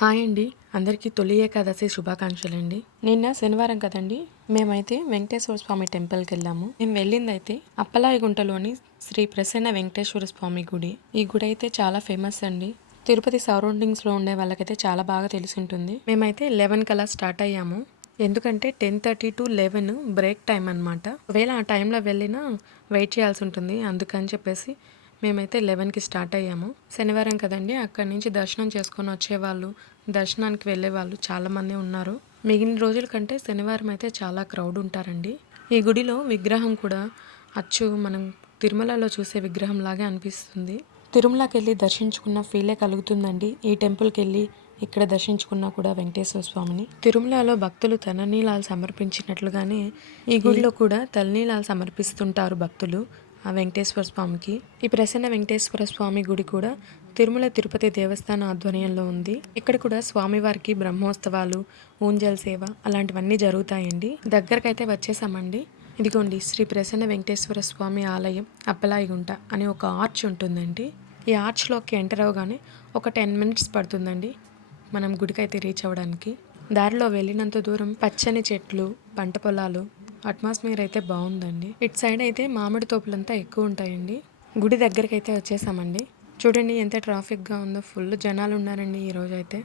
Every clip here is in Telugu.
హాయ్ అండి. అందరికీ తొలి ఏకాదశి శుభాకాంక్షలండి. నిన్న శనివారం కదండి, మేమైతే వెంకటేశ్వర స్వామి టెంపుల్కి వెళ్ళాము. మేము వెళ్ళిందైతే అప్పలాయగుంటలోని శ్రీ ప్రసన్న వెంకటేశ్వర స్వామి గుడి. ఈ గుడి అయితే చాలా ఫేమస్ అండి. తిరుపతి సరౌండింగ్స్లో ఉండే వాళ్ళకైతే చాలా బాగా తెలిసి ఉంటుంది. మేమైతే 11 కల్లా స్టార్ట్ అయ్యాము. ఎందుకంటే 10:30 to 11 బ్రేక్ టైం అనమాట. ఒకవేళ ఆ టైంలో వెళ్ళినా వెయిట్ చేయాల్సి ఉంటుంది. అందుకని చెప్పేసి మేమైతే 11కి స్టార్ట్ అయ్యాము. శనివారం కదండి, అక్కడి నుంచి దర్శనం చేసుకొని వచ్చేవాళ్ళు, దర్శనానికి వెళ్ళే వాళ్ళు చాలామంది ఉన్నారు. మిగిలిన రోజుల కంటే శనివారం అయితే చాలా క్రౌడ్ ఉంటారండి. ఈ గుడిలో విగ్రహం కూడా అచ్చు మనం తిరుమలలో చూసే విగ్రహం లాగే అనిపిస్తుంది. తిరుమలకి వెళ్ళి దర్శించుకున్న ఫీలే కలుగుతుందండి ఈ టెంపుల్కి వెళ్ళి ఇక్కడ దర్శించుకున్నా కూడా వెంకటేశ్వర స్వామిని. తిరుమలలో భక్తులు తలనీలాలు సమర్పించినట్లుగానే ఈ గుడిలో కూడా తలనీలాలు సమర్పిస్తుంటారు భక్తులు ఆ వెంకటేశ్వర స్వామికి. ఈ ప్రసన్న వెంకటేశ్వర స్వామి గుడి కూడా తిరుమల తిరుపతి దేవస్థాన ఆధ్వర్యంలో ఉంది. ఇక్కడ కూడా స్వామివారికి బ్రహ్మోత్సవాలు, ఊంజల్ సేవ అలాంటివన్నీ జరుగుతాయండి. దగ్గరకైతే వచ్చేసామండి. ఇదిగోండి శ్రీ ప్రసన్న వెంకటేశ్వర స్వామి ఆలయం అప్పలాయిగుంట అని ఒక ఆర్చ్ ఉంటుందండి. ఈ ఆర్చ్లోకి ఎంటర్ అవగానే ఒక 10 మినిట్స్ పడుతుందండి మనం గుడికైతే రీచ్ అవ్వడానికి. దారిలో వెళ్ళినంత దూరం పచ్చని చెట్లు, పంట పొలాలు, అట్మాస్ఫియర్ అయితే బాగుందండి. ఇటు సైడ్ అయితే మామిడి తోపులంతా ఎక్కువ ఉంటాయండి. గుడి దగ్గరికి అయితే వచ్చేసామండి. చూడండి ఎంత ట్రాఫిక్గా ఉందో, ఫుల్ జనాలు ఉన్నారండి ఈ రోజు అయితే.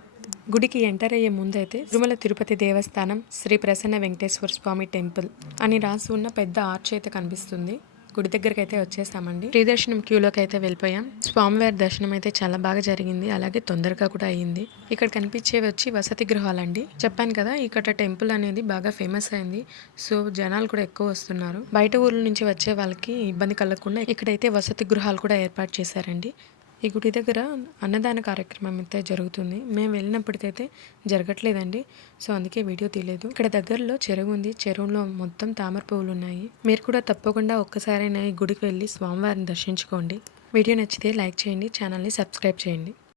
గుడికి ఎంటర్ అయ్యే ముందైతే తిరుమల తిరుపతి దేవస్థానం శ్రీ ప్రసన్న వెంకటేశ్వర స్వామి టెంపుల్ అని రాసి ఉన్న పెద్ద ఆర్చ్ అయితే కనిపిస్తుంది. గుడి దగ్గరికి అయితే వచ్చేసామండి. ఫ్రీ దర్శనం క్యూలోకి అయితే వెళ్ళిపోయాం. స్వామివారి దర్శనం అయితే చాలా బాగా జరిగింది, అలాగే తొందరగా కూడా అయ్యింది. ఇక్కడ కనిపించేవి వచ్చి వసతి గృహాలండి. చెప్పాను కదా, ఇక్కడ టెంపుల్ అనేది బాగా ఫేమస్ అయింది. సో జనాలు కూడా ఎక్కువ వస్తున్నారు. బయట ఊర్ల నుంచి వచ్చే వాళ్ళకి ఇబ్బంది కలగకుండా ఇక్కడైతే వసతి గృహాలు కూడా ఏర్పాటు చేశారండి. ఈ గుడి దగ్గర అన్నదాన కార్యక్రమం అయితే జరుగుతుంది. మేము వెళ్ళినప్పటికైతే జరగట్లేదండి, సో అందుకే వీడియో తీయలేదు. ఇక్కడ దగ్గరలో చెరువు ఉంది. చెరువులో మొత్తం తామర పువ్వులు ఉన్నాయి. మీరు కూడా తప్పకుండా ఒక్కసారైనా ఈ గుడికి వెళ్ళి స్వామివారిని దర్శించుకోండి. వీడియో నచ్చితే లైక్ చేయండి, ఛానల్ని సబ్స్క్రైబ్ చేయండి.